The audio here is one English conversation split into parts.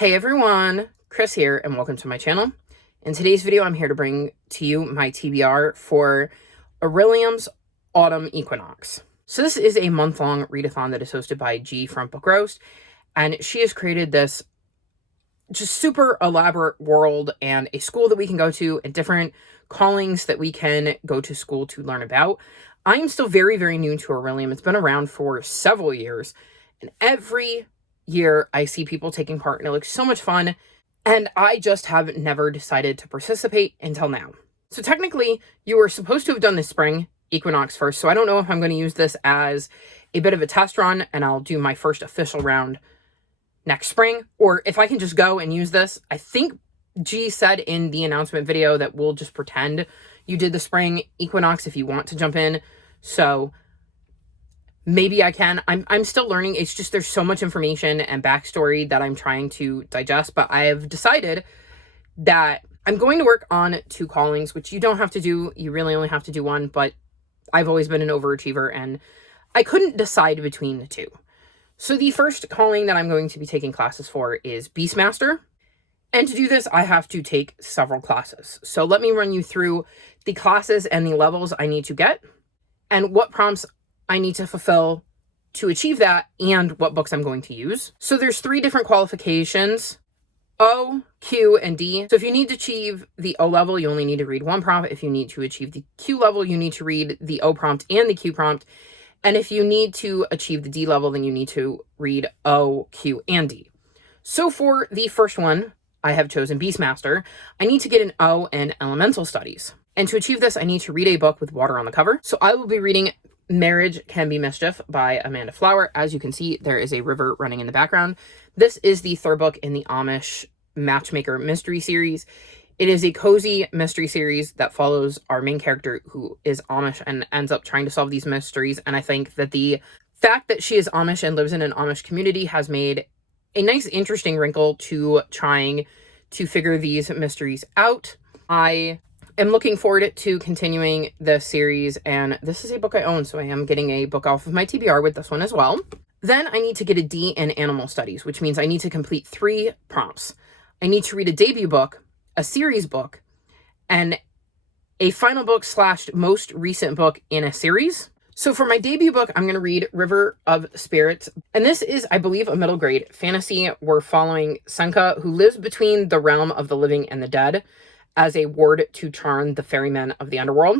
Hey everyone, Chris here and welcome to my channel. In today's video, I'm here to bring to you my TBR for Orilium's Autumn Equinox. So this is a month-long readathon that is hosted by G from Book Roast, and she has created this just super elaborate world and a school that we can go to and different callings that we can go to school to learn about. I am still very, very new to Orilium. It's been around for several years, and every year I see people taking part and it looks so much fun, and I just have never decided to participate until now. So technically you were supposed to have done this spring Equinox first, so I don't know if I'm going to use this as a bit of a test run and I'll do my first official round next spring, or if I can just go and use this. I think G said in the announcement video that we'll just pretend you did the spring Equinox if you want to jump in, so maybe I can. I'm still learning. It's just there's so much information and backstory that I'm trying to digest, but I have decided that I'm going to work on 2 callings, which you don't have to do. You really only have to do 1, but I've always been an overachiever and I couldn't decide between the 2. So the first calling that I'm going to be taking classes for is Beastmaster. And to do this, I have to take several classes. So let me run you through the classes and the levels I need to get and what prompts I need to fulfill to achieve that and what books I'm going to use. So there's 3 different qualifications: O, Q, and D. So if you need to achieve the O level, you only need to read 1 prompt. If you need to achieve the Q level, you need to read the O prompt and the Q prompt. And if you need to achieve the D level, then you need to read O, Q, and D. So for the first one, I have chosen Beastmaster. I need to get an O in Elemental Studies. And to achieve this, I need to read a book with water on the cover. So I will be reading Marriage Can Be Mischief by Amanda Flower. As you can see, there is a river running in the background. This is the 3rd book in the Amish Matchmaker mystery series. It is a cozy mystery series that follows our main character, who is Amish and ends up trying to solve these mysteries. And I think that the fact that she is Amish and lives in an Amish community has made a nice, interesting wrinkle to trying to figure these mysteries out. I am looking forward to continuing the series, and this is a book I own, so I am getting a book off of my TBR with this one as well. Then I need to get a D in Animal Studies, which means I need to complete 3 prompts. I need to read a debut book, a series book, and a final book / most recent book in a series. So for my debut book, I'm going to read River of Spirits. And this is, I believe, a middle grade fantasy. We're following Senka, who lives between the realm of the living and the dead as a ward to Charn, the ferryman of the underworld.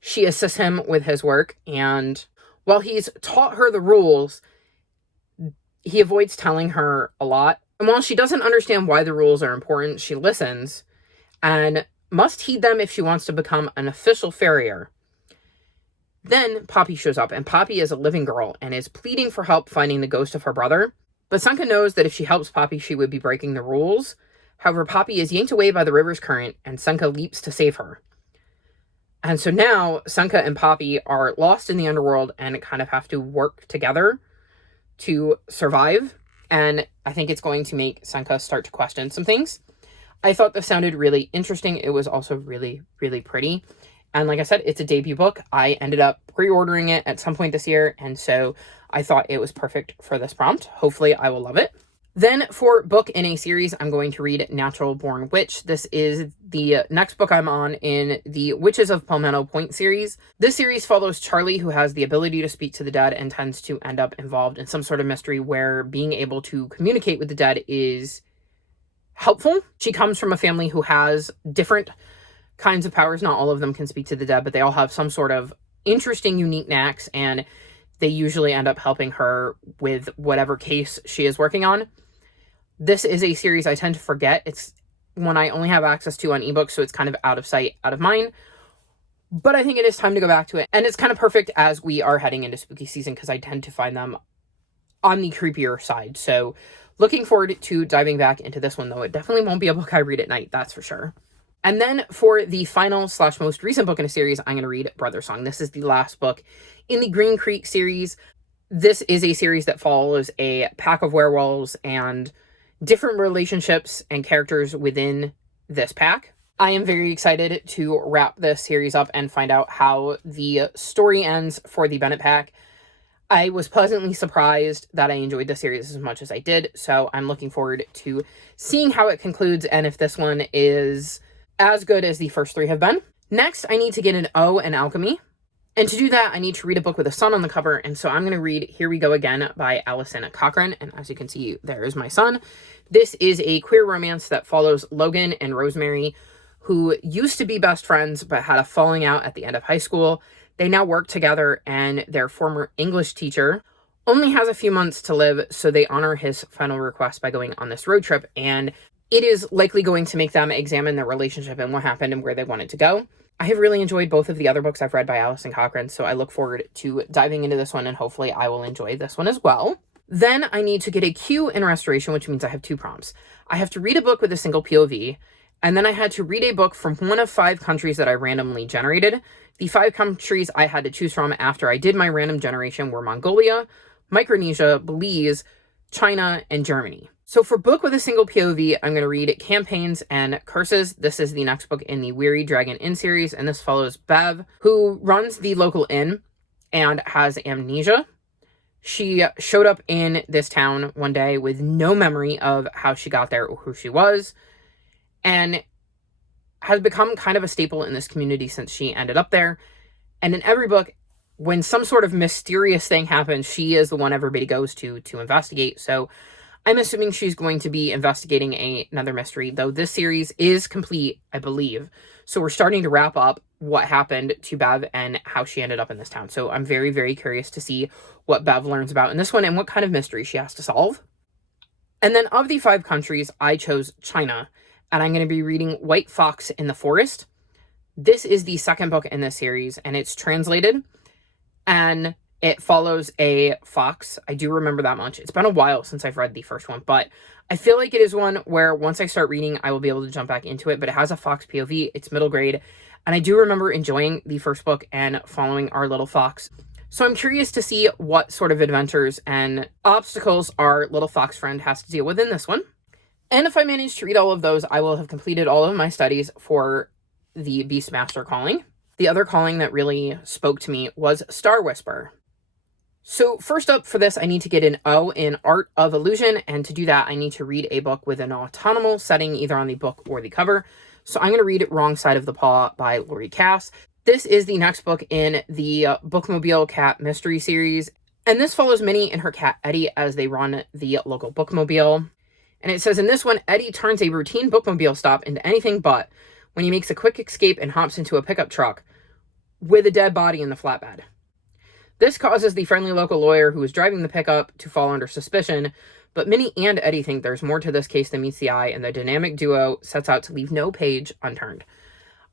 She assists him with his work, and while he's taught her the rules, he avoids telling her a lot. And while she doesn't understand why the rules are important, she listens and must heed them if she wants to become an official farrier. Then Poppy shows up, and Poppy is a living girl and is pleading for help finding the ghost of her brother. But Senka knows that if she helps Poppy, she would be breaking the rules. However, Poppy is yanked away by the river's current, and Senka leaps to save her. And so now Senka and Poppy are lost in the underworld and kind of have to work together to survive. And I think it's going to make Senka start to question some things. I thought this sounded really interesting. It was also really, really pretty. And like I said, it's a debut book. I ended up pre-ordering it at some point this year, and so I thought it was perfect for this prompt. Hopefully I will love it. Then for book in a series, I'm going to read Natural Born Witch. This is the next book I'm on in the Witches of Palmetto Point series. This series follows Charlie, who has the ability to speak to the dead and tends to end up involved in some sort of mystery where being able to communicate with the dead is helpful. She comes from a family who has different kinds of powers. Not all of them can speak to the dead, but they all have some sort of interesting, unique knacks, and they usually end up helping her with whatever case she is working on. This is a series I tend to forget. It's one I only have access to on ebook, so it's kind of out of sight, out of mind. But I think it is time to go back to it. And it's kind of perfect as we are heading into spooky season, because I tend to find them on the creepier side. So looking forward to diving back into this one, though. It definitely won't be a book I read at night, that's for sure. And then for the final / most recent book in a series, I'm going to read Brother Song. This is the last book in the Green Creek series. This is a series that follows a pack of werewolves and different relationships and characters within this pack. I am very excited to wrap this series up and find out how the story ends for the Bennett pack. I was pleasantly surprised that I enjoyed the series as much as I did, so I'm looking forward to seeing how it concludes and if this one is as good as the first three have been. Next, I need to get an O in alchemy. And to do that, I need to read a book with a sun on the cover, and so I'm going to read Here We Go Again by Alison Cochrane, and as you can see, there is my sun. This is a queer romance that follows Logan and Rosemary, who used to be best friends but had a falling out at the end of high school. They now work together, and their former English teacher only has a few months to live, so they honor his final request by going on this road trip, and it is likely going to make them examine their relationship and what happened and where they wanted to go. I have really enjoyed both of the other books I've read by Alison Cochrane, so I look forward to diving into this one, and hopefully I will enjoy this one as well. Then I need to get a Q in restoration, which means I have 2 prompts. I have to read a book with a single POV, and then I had to read a book from one of 5 countries that I randomly generated. The 5 countries I had to choose from after I did my random generation were Mongolia, Micronesia, Belize, China, and Germany. So for book with a single POV, I'm going to read Campaigns and Curses. This is the next book in the Weary Dragon Inn series, and this follows Bev, who runs the local inn and has amnesia. She showed up in this town one day with no memory of how she got there or who she was, and has become kind of a staple in this community since she ended up there. And in every book, when some sort of mysterious thing happens, she is the one everybody goes to investigate. So I'm assuming she's going to be investigating another mystery, though this series is complete, I believe. So we're starting to wrap up what happened to Bev and how she ended up in this town. So I'm very, very curious to see what Bev learns about in this one and what kind of mystery she has to solve. And then of the 5 countries, I chose China, and I'm going to be reading White Fox in the Forest. This is the second book in this series, and it's translated, and it follows a fox. I do remember that much. It's been a while since I've read the first one, but I feel like it is one where once I start reading, I will be able to jump back into it, but it has a fox POV. It's middle grade, and I do remember enjoying the first book and following our little fox. So I'm curious to see what sort of adventures and obstacles our little fox friend has to deal with in this one. And if I manage to read all of those, I will have completed all of my studies for the Beastmaster calling. The other calling that really spoke to me was Star Whisper. So first up for this, I need to get an O in Art of Illusion, and to do that, I need to read a book with an autonomous setting either on the book or the cover. So I'm going to read Wrong Side of the Paw by Lori Cass. This is the next book in the Bookmobile Cat Mystery series, and this follows Minnie and her cat Eddie as they run the local bookmobile. And it says in this one, Eddie turns a routine bookmobile stop into anything but when he makes a quick escape and hops into a pickup truck with a dead body in the flatbed. This causes the friendly local lawyer who is driving the pickup to fall under suspicion, but Minnie and Eddie think there's more to this case than meets the eye, and the dynamic duo sets out to leave no page unturned.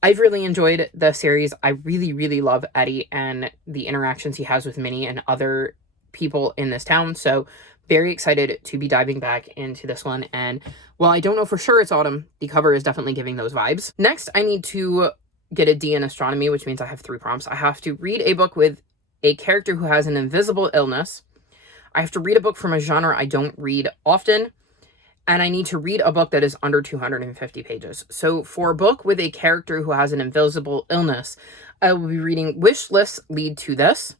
I've really enjoyed the series. I really, really love Eddie and the interactions he has with Minnie and other people in this town, so very excited to be diving back into this one. And while I don't know for sure it's autumn, the cover is definitely giving those vibes. Next, I need to get a D in astronomy, which means I have 3 prompts. I have to read a book with a character who has an invisible illness. I have to read a book from a genre I don't read often, and I need to read a book that is under 250 pages. So for a book with a character who has an invisible illness, I will be reading Wish Lists Lead to This.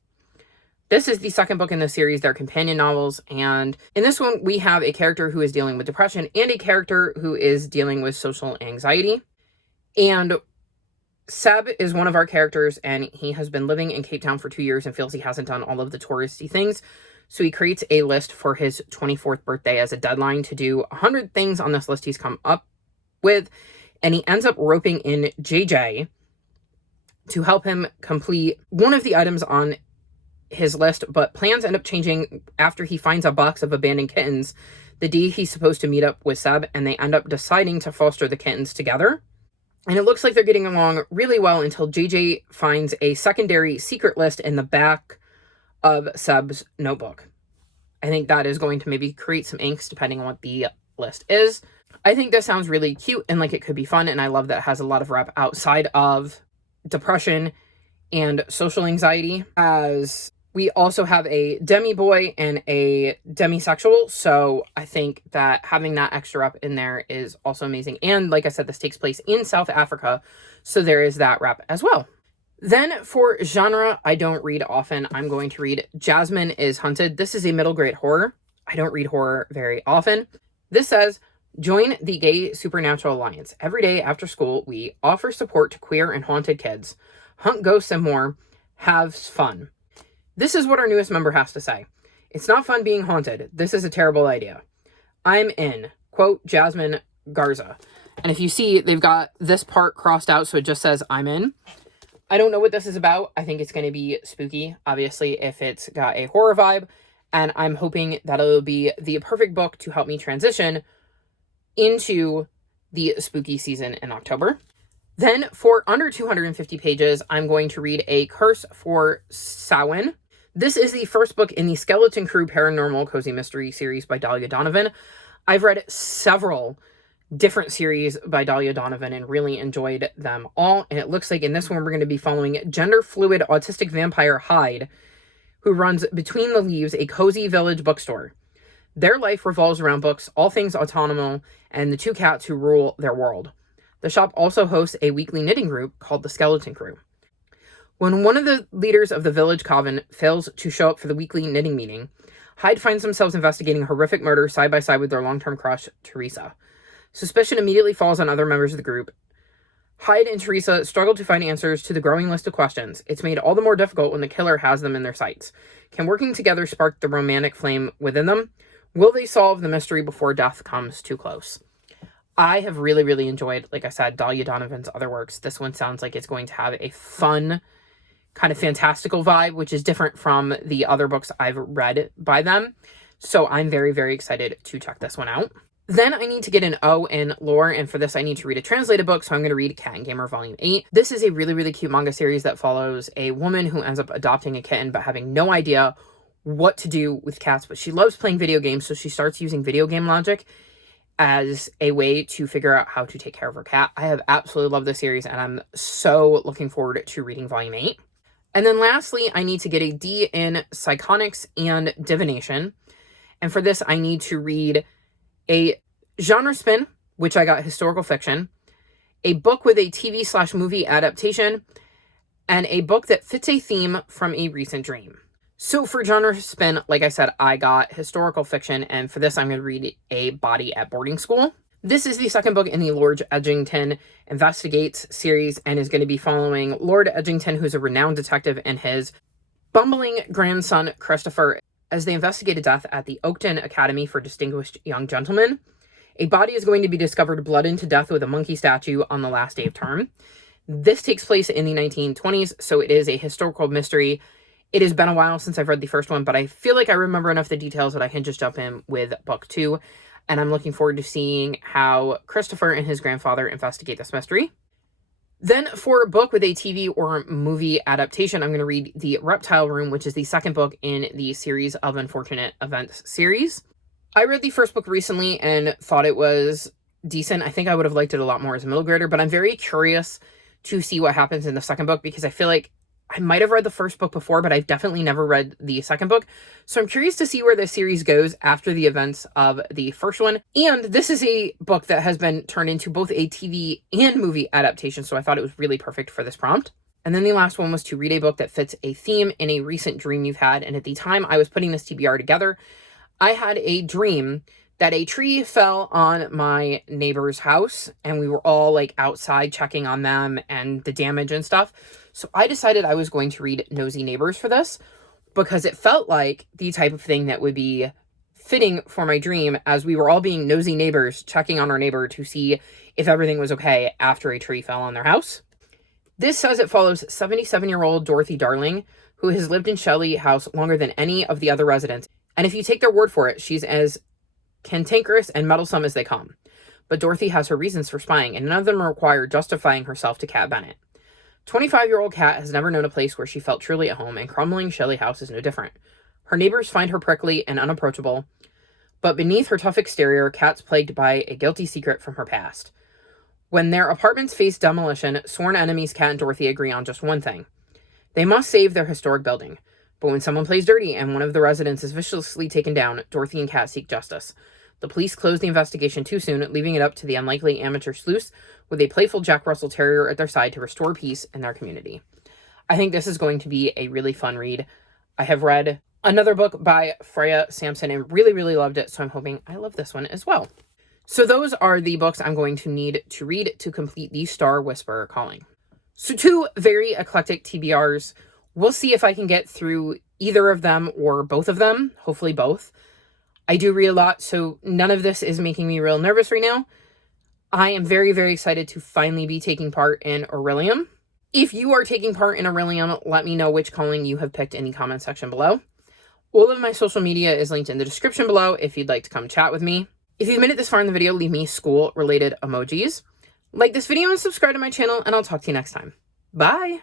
This is the second book in the series. They're companion novels, and in this one, we have a character who is dealing with depression and a character who is dealing with social anxiety. And Seb is one of our characters, and he has been living in Cape Town for 2 years and feels he hasn't done all of the touristy things. So he creates a list for his 24th birthday as a deadline to do 100 things on this list he's come up with. And he ends up roping in JJ to help him complete one of the items on his list, but plans end up changing after he finds a box of abandoned kittens the day he's supposed to meet up with Seb, and they end up deciding to foster the kittens together. And it looks like they're getting along really well until JJ finds a secondary secret list in the back of Seb's notebook. I think that is going to maybe create some angst depending on what the list is. I think this sounds really cute and like it could be fun, and I love that it has a lot of rep outside of depression and social anxiety, as we also have a demi-boy and a demisexual, so I think that having that extra rep in there is also amazing. And like I said, this takes place in South Africa, so there is that rep as well. Then for genre, I don't read often. I'm going to read Jasmine is Hunted. This is a middle grade horror. I don't read horror very often. This says, join the Gay Supernatural Alliance. Every day after school, we offer support to queer and haunted kids, hunt ghosts and more, have fun. This is what our newest member has to say. It's not fun being haunted. This is a terrible idea. I'm in. Quote, Jasmine Garza. And if you see, they've got this part crossed out, so it just says I'm in. I don't know what this is about. I think it's going to be spooky, obviously, if it's got a horror vibe. And I'm hoping that it'll be the perfect book to help me transition into the spooky season in October. Then for under 250 pages, I'm going to read A Curse for Samhain. This is the first book in the Skeleton Crew Paranormal Cozy Mystery series by Dahlia Donovan. I've read several different series by Dahlia Donovan and really enjoyed them all. And it looks like in this one, we're going to be following gender-fluid autistic vampire Hyde, who runs Between the Leaves, a cozy village bookstore. Their life revolves around books, all things autonomous, and the two cats who rule their world. The shop also hosts a weekly knitting group called the Skeleton Crew. When one of the leaders of the village coven fails to show up for the weekly knitting meeting, Hyde finds themselves investigating a horrific murder side by side with their long-term crush, Teresa. Suspicion immediately falls on other members of the group. Hyde and Teresa struggle to find answers to the growing list of questions. It's made all the more difficult when the killer has them in their sights. Can working together spark the romantic flame within them? Will they solve the mystery before death comes too close? I have really, really enjoyed, like I said, Dahlia Donovan's other works. This one sounds like it's going to have a fun, kind of fantastical vibe, which is different from the other books I've read by them. So I'm very, very excited to check this one out. Then I need to get an O in lore, and for this I need to read a translated book, so I'm going to read Cat and Gamer Volume 8. This is a really, really cute manga series that follows a woman who ends up adopting a kitten but having no idea what to do with cats, but she loves playing video games, so she starts using video game logic as a way to figure out how to take care of her cat. I have absolutely loved this series, and I'm so looking forward to reading Volume 8. And then lastly, I need to get a D in Psychonics and Divination, and for this I need to read a genre spin, which I got historical fiction, a book with a TV/movie adaptation, and a book that fits a theme from a recent dream. So for genre spin, like I said, I got historical fiction, and for this I'm going to read A Body at Boarding School. This is the second book in the Lord Edgington Investigates series and is going to be following Lord Edgington, who's a renowned detective, and his bumbling grandson, Christopher, as they investigate a death at the Oakton Academy for Distinguished Young Gentlemen. A body is going to be discovered bludgeoned to death with a monkey statue on the last day of term. This takes place in the 1920s, so it is a historical mystery. It has been a while since I've read the first one, but I feel like I remember enough of the details that I can just jump in with book 2, and I'm looking forward to seeing how Christopher and his grandfather investigate this mystery. Then for a book with a TV or movie adaptation, I'm going to read The Reptile Room, which is the second book in the series of Unfortunate Events series. I read the first book recently and thought it was decent. I think I would have liked it a lot more as a middle grader, but I'm very curious to see what happens in the second book because I feel like I might have read the first book before, but I've definitely never read the second book. So I'm curious to see where this series goes after the events of the first one. And this is a book that has been turned into both a TV and movie adaptation, so I thought it was really perfect for this prompt. And then the last one was to read a book that fits a theme in a recent dream you've had. And at the time I was putting this TBR together, I had a dream that a tree fell on my neighbor's house and we were all like outside checking on them and the damage and stuff. So I decided I was going to read Nosy Neighbors for this because it felt like the type of thing that would be fitting for my dream as we were all being nosy neighbors checking on our neighbor to see if everything was okay after a tree fell on their house. This says it follows 77-year-old Dorothy Darling, who has lived in Shelley House longer than any of the other residents. And if you take their word for it, she's as cantankerous and meddlesome as they come. But Dorothy has her reasons for spying, and none of them require justifying herself to Cat Bennett. 25-year-old Cat has never known a place where she felt truly at home, and crumbling Shelley House is no different. Her neighbors find her prickly and unapproachable, but beneath her tough exterior, Cat's plagued by a guilty secret from her past. When their apartments face demolition, sworn enemies Cat and Dorothy agree on just one thing. They must save their historic building. But when someone plays dirty and one of the residents is viciously taken down, Dorothy and Cat seek justice. The police close the investigation too soon, leaving it up to the unlikely amateur sleuths with a playful Jack Russell Terrier at their side to restore peace in their community. I think this is going to be a really fun read. I have read another book by Freya Sampson and really, really loved it, so I'm hoping I love this one as well. So those are the books I'm going to need to read to complete the Star Whisperer Calling. So 2 very eclectic TBRs. We'll see if I can get through either of them or both of them, hopefully both. I do read a lot, so none of this is making me real nervous right now. I am very, very excited to finally be taking part in Orilium. If you are taking part in Orilium, let me know which calling you have picked in the comment section below. All of my social media is linked in the description below if you'd like to come chat with me. If you've made it this far in the video, leave me school-related emojis. Like this video and subscribe to my channel, and I'll talk to you next time. Bye!